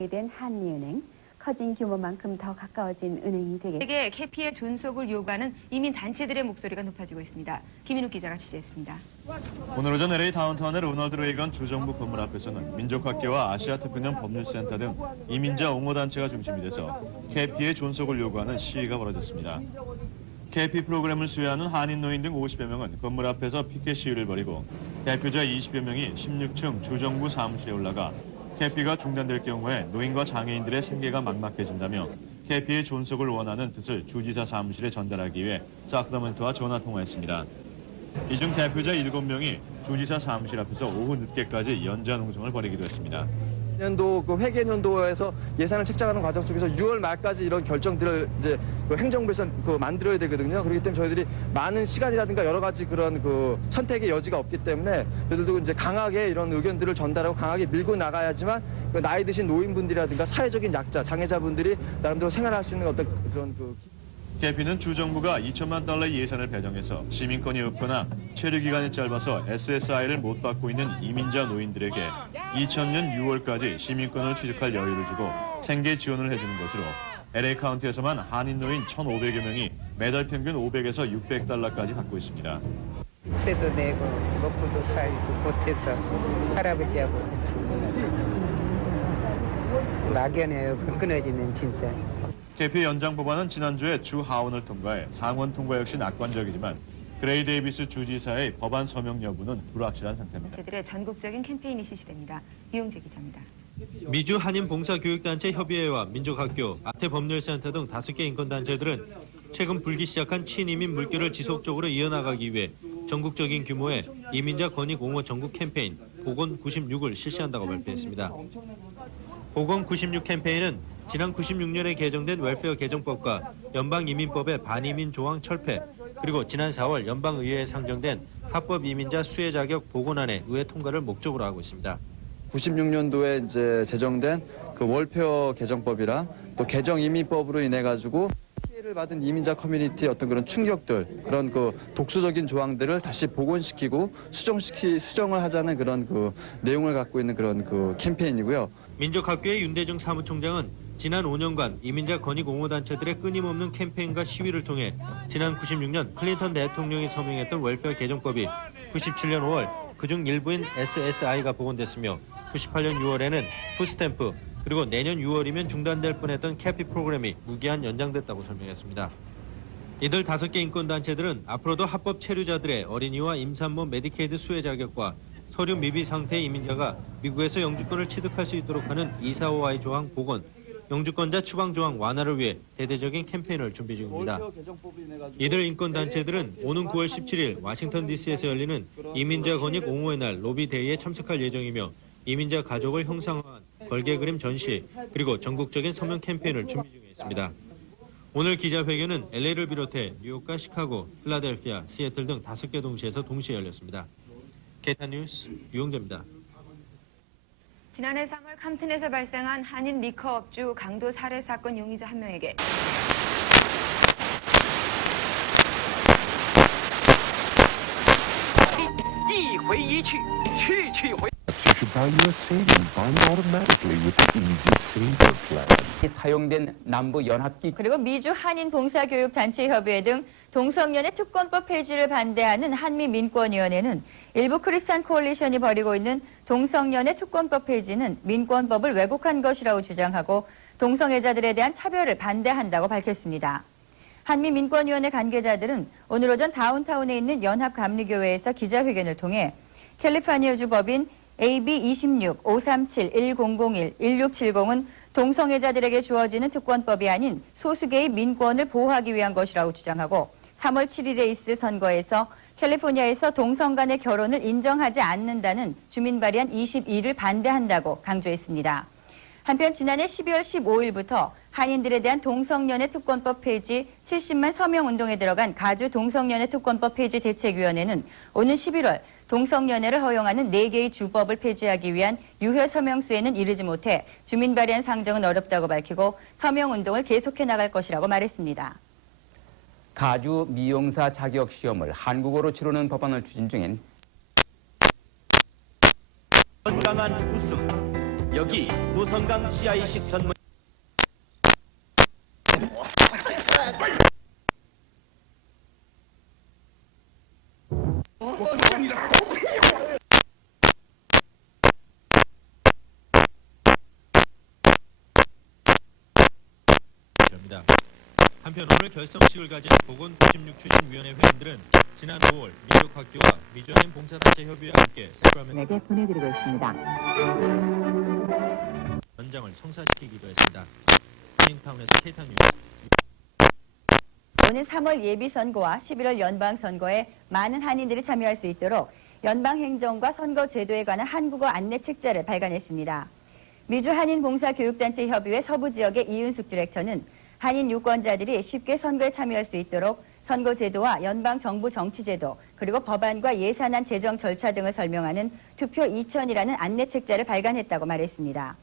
된 한미은행, 커진 규모만큼 더 가까워진 은행이 되겠습니다. 세계 캐피의 존속을 요구하는 이민 단체들의 목소리가 높아지고 있습니다. 김인욱 기자가 취재했습니다. 오늘 오전 LA 다운타운의 로널드 레이건 주정부 건물 앞에서는 민족학계와 아시아태평양 법률센터 등 이민자 옹호단체가 중심이 돼서 캐피의 존속을 요구하는 시위가 벌어졌습니다. 캐피 프로그램을 수혜하는 한인 노인 등 50여 명은 건물 앞에서 피켓 시위를 벌이고 대표자 20여 명이 16층 주정부 사무실에 올라가 캐피가 중단될 경우에 노인과 장애인들의 생계가 막막해진다며 캐피의 존속을 원하는 뜻을 주지사 사무실에 전달하기 위해 사크라멘토와 전화 통화했습니다. 이 중 대표자 7명이 주지사 사무실 앞에서 오후 늦게까지 연좌 농성을 벌이기도 했습니다. 년도 그 회계년도에서 예산을 책정하는 과정 속에서 6월 말까지 이런 결정들을 이제 그 행정부에서 만들어야 되거든요. 그렇기 때문에 저희들이 많은 시간이라든가 여러 가지 그런 그 선택의 여지가 없기 때문에 저희들도 이제 강하게 이런 의견들을 전달하고 강하게 밀고 나가야지만 그 나이 드신 노인분들이라든가 사회적인 약자, 장애자분들이 나름대로 생활할 수 있는 어떤 그런 캐피는 주정부가 2천만 달러의 예산을 배정해서 시민권이 없거나 체류 기간이 짧아서 SSI를 못 받고 있는 이민자 노인들에게 2000년 6월까지 시민권을 취득할 여유를 주고 생계 지원을 해주는 것으로 LA 카운티에서만 한인 노인 1,500여 명이 매달 평균 500에서 600달러까지 받고 있습니다. 세도 내고 먹고도 살고 못해서 할아버지하고 같이 막연해요. 끊어지는 진짜. 캐피 연장 법안은 지난주에 주 하원을 통과해 상원 통과 역시 낙관적이지만 그레이 데이비스 주지사의 법안 서명 여부는 불확실한 상태입니다. 단체들의 전국적인 캠페인이 실시됩니다. 이용재 기자입니다. 미주 한인 봉사교육단체 협의회와 민족학교, 아태법률센터 등 5개 인권단체들은 최근 불기 시작한 친이민 물결을 지속적으로 이어나가기 위해 전국적인 규모의 이민자 권익 옹호 전국 캠페인 복원 96을 실시한다고 발표했습니다. 복원 96 캠페인은 지난 96년에 개정된 웰페어 개정법과 연방이민법의 반이민 조항 철폐, 그리고 지난 4월 연방의회에 상정된 합법 이민자 수혜 자격 복원안의 의회 통과를 목적으로 하고 있습니다. 96년도에 이제 제정된 그 월페어 개정법이랑 또 개정 이민법으로 인해 가지고 피해를 받은 이민자 커뮤니티의 어떤 그런 충격들, 그런 그 독소적인 조항들을 다시 복원시키고 수정을 하자는 그런 그 내용을 갖고 있는 그런 그 캠페인이고요. 민족학교의 윤대중 사무총장은 지난 5년간 이민자 권익 옹호단체들의 끊임없는 캠페인과 시위를 통해 지난 96년 클린턴 대통령이 서명했던 웰페어 개정법이 97년 5월 그중 일부인 SSI가 복원됐으며 98년 6월에는 푸스탬프, 그리고 내년 6월이면 중단될 뻔했던 캐피 프로그램이 무기한 연장됐다고 설명했습니다. 이들 5개 인권단체들은 앞으로도 합법 체류자들의 어린이와 임산부 메디케이드 수혜 자격과 서류 미비 상태의 이민자가 미국에서 영주권을 취득할 수 있도록 하는 245I 조항 복원, 영주권자 추방 조항 완화를 위해 대대적인 캠페인을 준비 중입니다. 이들 인권단체들은 오는 9월 17일 워싱턴 DC에서 열리는 이민자 권익 옹호의 날 로비 데이에 참석할 예정이며 이민자 가족을 형상화한 걸개 그림 전시, 그리고 전국적인 서명 캠페인을 준비 중에 있습니다. 오늘 기자회견은 LA를 비롯해 뉴욕과 시카고, 필라델피아, 시애틀 등 5개 도시에서 동시에 열렸습니다. 게타 뉴스 유영재입니다. 지난해 3월 캄튼에서 발생한 한인 리커 업주 강도 살해 사건 용의자 1명에게 사용된 남부 연합기 그리고 미주 한인 봉사교육단체협의회 등 동성연애 특권법 폐지를 반대하는 한미민권위원회는 일부 크리스찬 코얼리션이 벌이고 있는 동성연애 특권법 폐지는 민권법을 왜곡한 것이라고 주장하고 동성애자들에 대한 차별을 반대한다고 밝혔습니다. 한미민권위원회 관계자들은 오늘 오전 다운타운에 있는 연합감리교회에서 기자회견을 통해 캘리포니아주 법인 AB26-537-1001-1670은 동성애자들에게 주어지는 특권법이 아닌 소수계의 민권을 보호하기 위한 것이라고 주장하고 3월 7일에 있을 선거에서 캘리포니아에서 동성 간의 결혼을 인정하지 않는다는 주민 발의안 22를 반대한다고 강조했습니다. 한편 지난해 12월 15일부터 한인들에 대한 동성연애 특권법 폐지 70만 서명 운동에 들어간 가주 동성연애 특권법 폐지 대책위원회는 오는 11월 동성연애를 허용하는 4개의 주법을 폐지하기 위한 유효 서명수에는 이르지 못해 주민 발의안 상정은 어렵다고 밝히고 서명 운동을 계속해 나갈 것이라고 말했습니다. 가주 미용사 자격 시험을 한국어로 치르는 법안을 추진 중인 건강한 웃음, 여기 노성강 CI식 전문 한편 오늘 결성식을 가진 보건 96 추진위원회 회원들은 지난 5월 민족학교와 미주한인 봉사단체 협의회와 함께 에게 보내드리고 있습니다. 연장을 성사시키기도 했습니다. 한인타운에서 케이탄 뉴스. 오는 3월 예비선거와 11월 연방선거에 많은 한인들이 참여할 수 있도록 연방행정과 선거제도에 관한 한국어 안내 책자를 발간했습니다. 미주 한인봉사교육단체 협의회 서부지역의 이은숙 디렉터는 한인 유권자들이 쉽게 선거에 참여할 수 있도록 선거제도와 연방정부 정치제도 그리고 법안과 예산안 제정 절차 등을 설명하는 투표 2000이라는 안내책자를 발간했다고 말했습니다.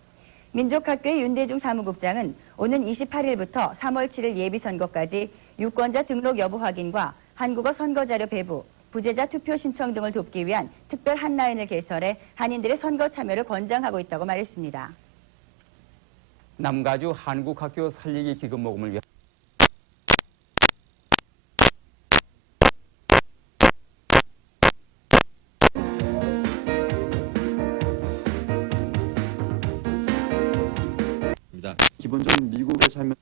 민족학교의 윤대중 사무국장은 오는 28일부터 3월 7일 예비선거까지 유권자 등록 여부 확인과 한국어 선거자료 배부, 부재자 투표 신청 등을 돕기 위한 특별 한라인을 개설해 한인들의 선거 참여를 권장하고 있다고 말했습니다. 남가주 한국학교 살리기 기금 모금을 위한 기본적인 미국에 살면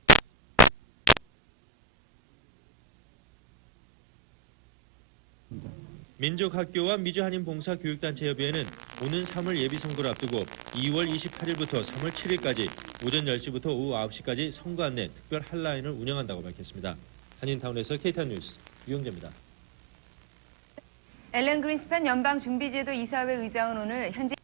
민족학교와 미주한인봉사교육단체협의회는 오는 3월 예비선거를 앞두고 2월 28일부터 3월 7일까지 오전 10시부터 오후 9시까지 선거 안내 특별 한라인을 운영한다고 밝혔습니다. 한인타운에서 케이탄 뉴스 유영재입니다. 앨런 그린스판 연방준비제도 이사회 의장은 오늘 현재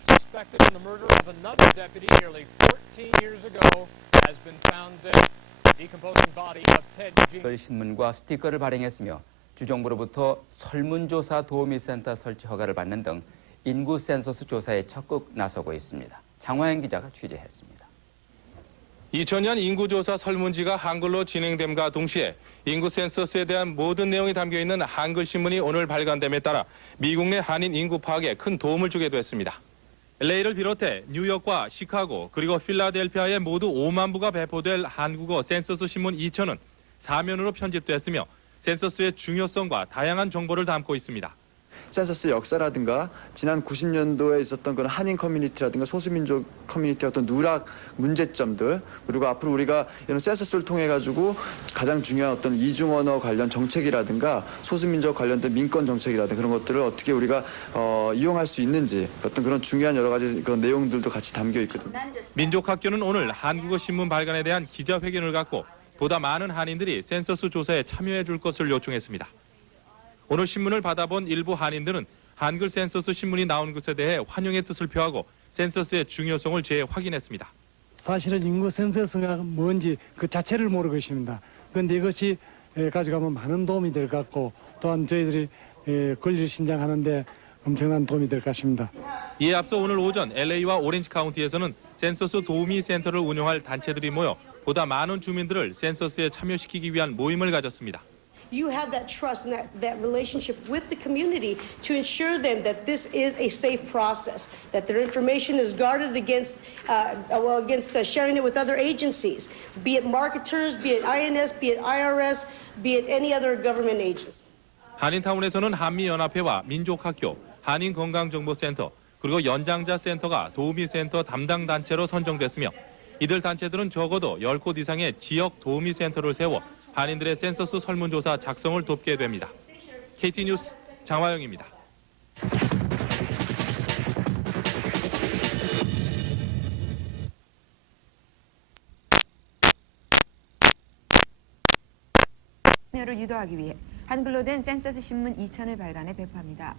suspected in the murder of another deputy nearly 14 years ago has been found dead. The decomposing body of Ted Eugene. 신문과 스티커를 발행했으며 주정부로부터 설문조사 도우미센터 설치 허가를 받는 등 인구 센서스 조사에 적극 나서고 있습니다. 장화영 기자가 취재했습니다. 2000년 인구조사 설문지가 한글로 진행됨과 동시에 인구 센서스에 대한 모든 내용이 담겨있는 한글 신문이 오늘 발간됨에 따라 미국 내 한인 인구 파악에 큰 도움을 주게 됐습니다. LA를 비롯해 뉴욕과 시카고 그리고 필라델피아에 모두 5만 부가 배포될 한국어 센서스 신문 2000은 사면으로 편집됐으며 센서스의 중요성과 다양한 정보를 담고 있습니다. 센서스 역사라든가 지난 90년도에 있었던 그런 한인 커뮤니티라든가 소수민족 커뮤니티의 어떤 누락 문제점들 그리고 앞으로 우리가 이런 센서스를 통해 가지고 가장 중요한 어떤 이중언어 관련 정책이라든가 소수민족 관련된 민권 정책이라든가 그런 것들을 어떻게 우리가 이용할 수 있는지 어떤 그런 중요한 여러 가지 그런 내용들도 같이 담겨 있거든요. 민족학교는 오늘 한국어 신문 발간에 대한 기자회견을 갖고 보다 많은 한인들이 센서스 조사에 참여해 줄 것을 요청했습니다. 오늘 신문을 받아본 일부 한인들은 한글 센서스 신문이 나온 것에 대해 환영의 뜻을 표하고 센서스의 중요성을 재확인했습니다. 사실은 인구 센서스가 뭔지 그 자체를 모르고 있습니다. 그런데 이것이 가져가면 많은 도움이 될 것 같고 또한 저희들이 권리를 신장하는 데 엄청난 도움이 될 것 같습니다. 이에 앞서 오늘 오전 LA와 오렌지 카운티에서는 센서스 도우미 센터를 운영할 단체들이 모여 보다 많은 주민들을 센서스에 참여시키기 위한 모임을 가졌습니다. You have that trust and that relationship with the community to ensure them that this is a safe process, that their information is guarded against sharing it with other agencies, be it marketers, be it INS, be it IRS, be it any other government agency. 한인타운에서는 한미연합회와 민족학교, 한인건강정보센터, 그리고 연장자 센터가 도우미센터 담당 단체로 선정됐으며 이들 단체들은 적어도 10곳 이상의 지역 도우미센터를 세워 한인들의 센서스 설문조사 작성을 돕게 됩니다. KT 뉴스 장화영입니다. 참여를 유도하기 위해 한글로 된 센서스 신문 2000을 발간해 배포합니다.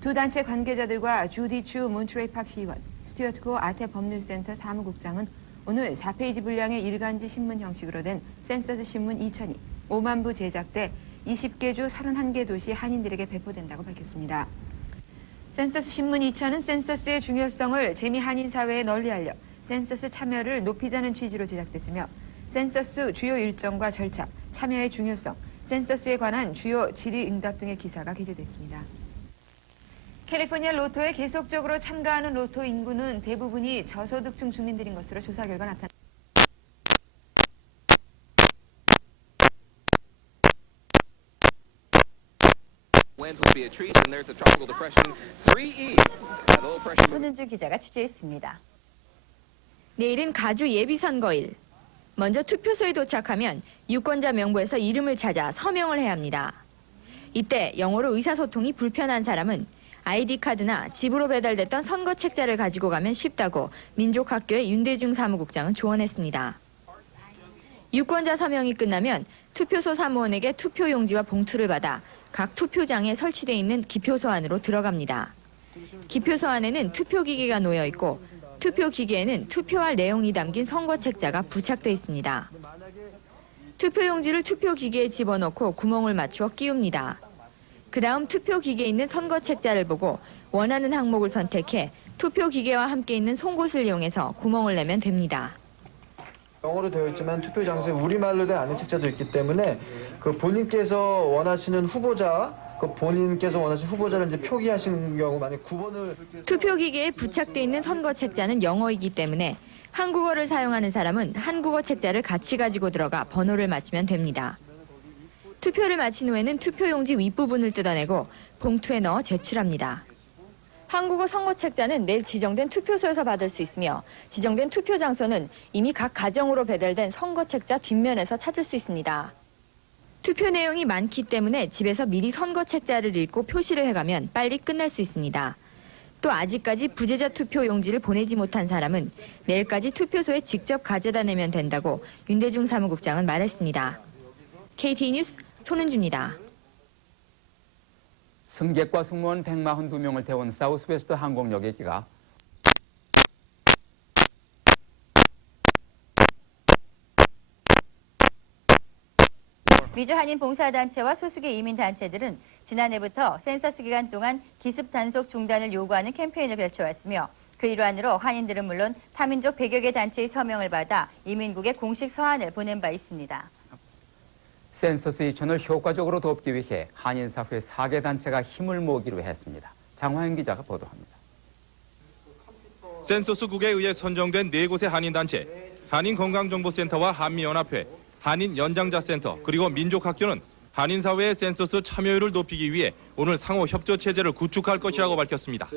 두 단체 관계자들과 주디 추 몬트레이 팍 시의원, 스튜어트 고 아테 법률센터 사무국장은 오늘 4페이지 분량의 일간지 신문 형식으로 된 센서스 신문 2000이 5만 부 제작돼 20개 주 31개 도시 한인들에게 배포된다고 밝혔습니다. 센서스 신문 2000은 센서스의 중요성을 재미 한인 사회에 널리 알려 센서스 참여를 높이자는 취지로 제작됐으며 센서스 주요 일정과 절차, 참여의 중요성, 센서스에 관한 주요 질의응답 등의 기사가 게재됐습니다. 캘리포니아 로또에 계속적으로 참가하는 로또 인구는 대부분이 저소득층 주민들인 것으로 조사 결과 나타났습니다. 손은주 기자가 취재했습니다. 내일은 가주 예비선거일. 먼저 투표소에 도착하면 유권자 명부에서 이름을 찾아 서명을 해야 합니다. 이때 영어로 의사소통이 불편한 사람은 아이디카드나 집으로 배달됐던 선거 책자를 가지고 가면 쉽다고 민족학교의 윤대중 사무국장은 조언했습니다. 유권자 서명이 끝나면 투표소 사무원에게 투표용지와 봉투를 받아 각 투표장에 설치되어 있는 기표소 안으로 들어갑니다. 기표소 안에는 투표기계가 놓여 있고 투표기계에는 투표할 내용이 담긴 선거 책자가 부착돼 있습니다. 투표용지를 투표기계에 집어넣고 구멍을 맞추어 끼웁니다. 그 다음 투표기계에 있는 선거 책자를 보고 원하는 항목을 선택해 투표기계와 함께 있는 송곳을 이용해서 구멍을 내면 됩니다. 영어로 되어 있지만 투표 장소에 우리말로 된 안내 책자도 있기 때문에 그 본인께서 원하시는 후보자, 본인께서 원하시는 후보자를 이제 표기하시는 경우 만약 9번을 투표기계에 부착돼 있는 선거 책자는 영어이기 때문에 한국어를 사용하는 사람은 한국어 책자를 같이 가지고 들어가 번호를 맞추면 됩니다. 투표를 마친 후에는 투표용지 윗부분을 뜯어내고 봉투에 넣어 제출합니다. 한국어 선거 책자는 내일 지정된 투표소에서 받을 수 있으며 지정된 투표 장소는 이미 각 가정으로 배달된 선거 책자 뒷면에서 찾을 수 있습니다. 투표 내용이 많기 때문에 집에서 미리 선거 책자를 읽고 표시를 해가면 빨리 끝날 수 있습니다. 또 아직까지 부재자 투표 용지를 보내지 못한 사람은 내일까지 투표소에 직접 가져다 내면 된다고 윤대중 사무국장은 말했습니다. KT 뉴스 손은주입니다. 승객과 승무원 142명을 태운 사우스웨스트 항공여객기가 미주 한인 봉사단체와 소수계 이민단체들은 지난해부터 센서스 기간 동안 기습 단속 중단을 요구하는 캠페인을 펼쳐왔으며 그 일환으로 한인들은 물론 타민족 100여 개 단체의 서명을 받아 이민국에 공식 서한을 보낸 바 있습니다. 센서스 2000을 효과적으로 돕기 위해 한인사회 4개 단체가 힘을 모으기로 했습니다. 장화영 기자가 보도합니다. 센서스국에 의해 선정된 4곳의 한인단체, 한인건강정보센터와 한미연합회, 한인연장자센터, 그리고 민족학교는 한인사회의 센서스 참여율을 높이기 위해 오늘 상호 협조 체제를 구축할 것이라고 밝혔습니다.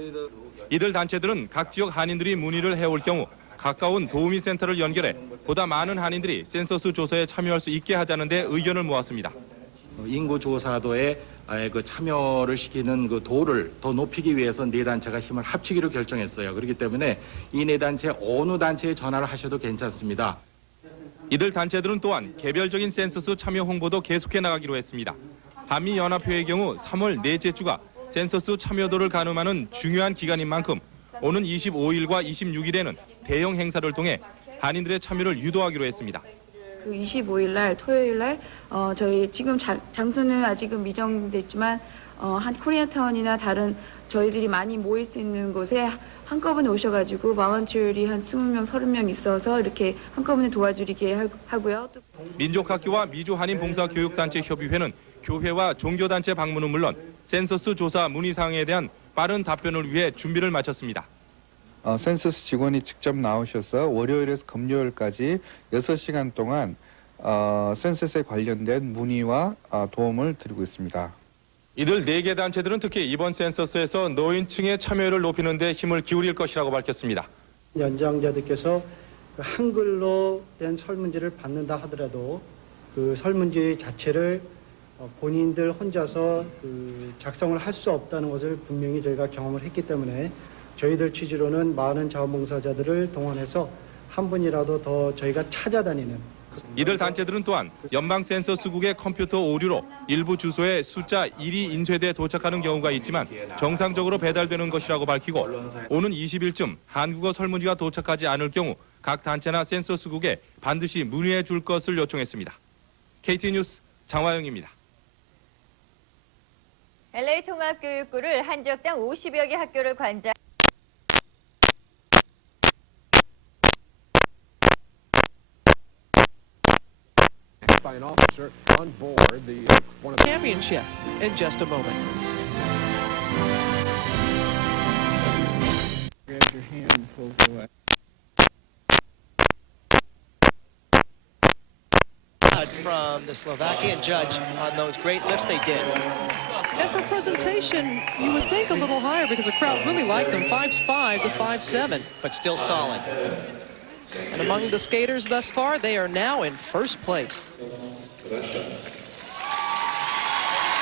이들 단체들은 각 지역 한인들이 문의를 해올 경우 가까운 도우미 센터를 연결해 보다 많은 한인들이 센서스 조사에 참여할 수 있게 하자는 데 의견을 모았습니다. 인구 조사도에 그 참여를 시키는 그 도를 더 높이기 위해서 4단체가 힘을 합치기로 결정했어요. 그렇기 때문에 이 4단체 어느 단체에 전화를 하셔도 괜찮습니다. 이들 단체들은 또한 개별적인 센서스 참여 홍보도 계속해 나가기로 했습니다. 한미연합회의 경우 3월 넷째 주가 센서스 참여도를 가늠하는 중요한 기간인 만큼 오는 25일과 26일에는 대형 행사를 통해 한인들의 참여를 유도하기로 했습니다. 그 25일 날 토요일 날 저희 지금 장소는 아직은 미정됐지만 한 코리아타운이나 다른 저희들이 많이 모일 수 있는 곳에 한꺼번에 오셔가지고 volunteer이 한 20명, 30명 있어서 이렇게 한꺼번에 도와주리게 하고요. 민족학교와 미주 한인봉사교육단체 협의회는 교회와 종교단체 방문은 물론 센서스 조사 문의사항에 대한 빠른 답변을 위해 준비를 마쳤습니다. 센서스 직원이 직접 나오셔서 월요일에서 금요일까지 6시간 동안 센서스에 관련된 문의와 도움을 드리고 있습니다. 이들 4개 단체들은 특히 이번 센서스에서 노인층의 참여를 높이는 데 힘을 기울일 것이라고 밝혔습니다. 연장자들께서 한글로 된 설문지를 받는다 하더라도 그 설문지 자체를 본인들 혼자서 작성을 할 수 없다는 것을 분명히 저희가 경험을 했기 때문에 저희들 취지로는 많은 자원봉사자들을 동원해서 한 분이라도 더 저희가 찾아다니는 이들 단체들은 또한 연방 센서스국의 컴퓨터 오류로 일부 주소에 숫자 1이 인쇄돼 도착하는 경우가 있지만 정상적으로 배달되는 것이라고 밝히고 오는 20일쯤 한국어 설문지가 도착하지 않을 경우 각 단체나 센서스국에 반드시 문의해 줄 것을 요청했습니다. KT 뉴스 장화영입니다. LA 통합교육부를 한 지역당 50여 개 학교를 관장. By an officer on board the one of championship in just a moment. Grab your hand and pulls away. From the Slovakian judge on those great lifts they did. And for presentation, you would think a little higher because the crowd really liked them, 5'5" to 5'7". But still solid. And among the skaters thus far, they are now in first place.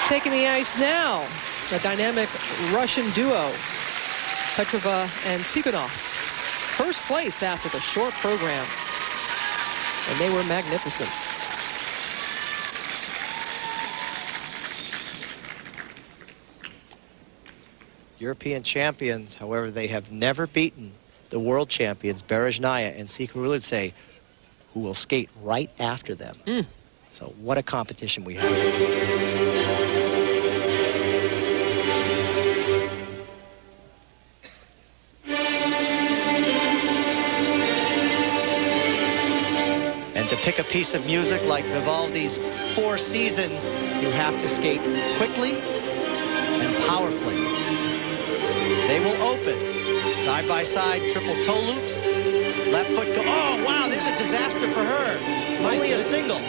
Taking the ice now, the dynamic Russian duo, Petrova and Tikhonov. First place after the short program. And they were magnificent. European champions, however, they have never beaten the world champions, Berezhnaya and Sikharulidze, who will skate right after them. So what a competition we have. And to pick a piece of music like Vivaldi's Four Seasons, you have to skate quickly and powerfully. They will open side by side, triple toe loops, left foot go. Oh, wow, there's a disaster for her. Only a single.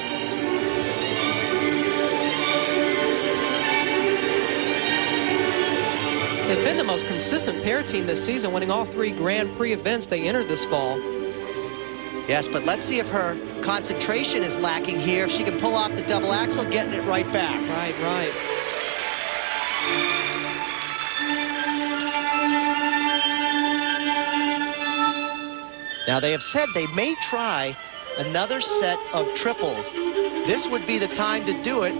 They've been the most consistent pair team this season, winning all 3 Grand Prix events they entered this fall. Yes, but let's see if her concentration is lacking here. If she can pull off the double axel, getting it right back. Right. Now, they have said they may try another set of triples. This would be the time to do it,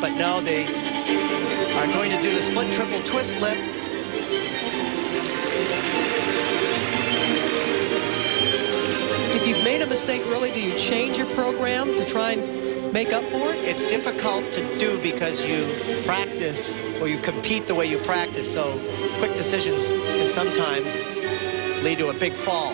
but no, they are going to do the split triple twist lift. If you've made a mistake early, do you change your program to try and make up for it? It's difficult to do because you practice or you compete the way you practice, so quick decisions can sometimes lead to a big fall.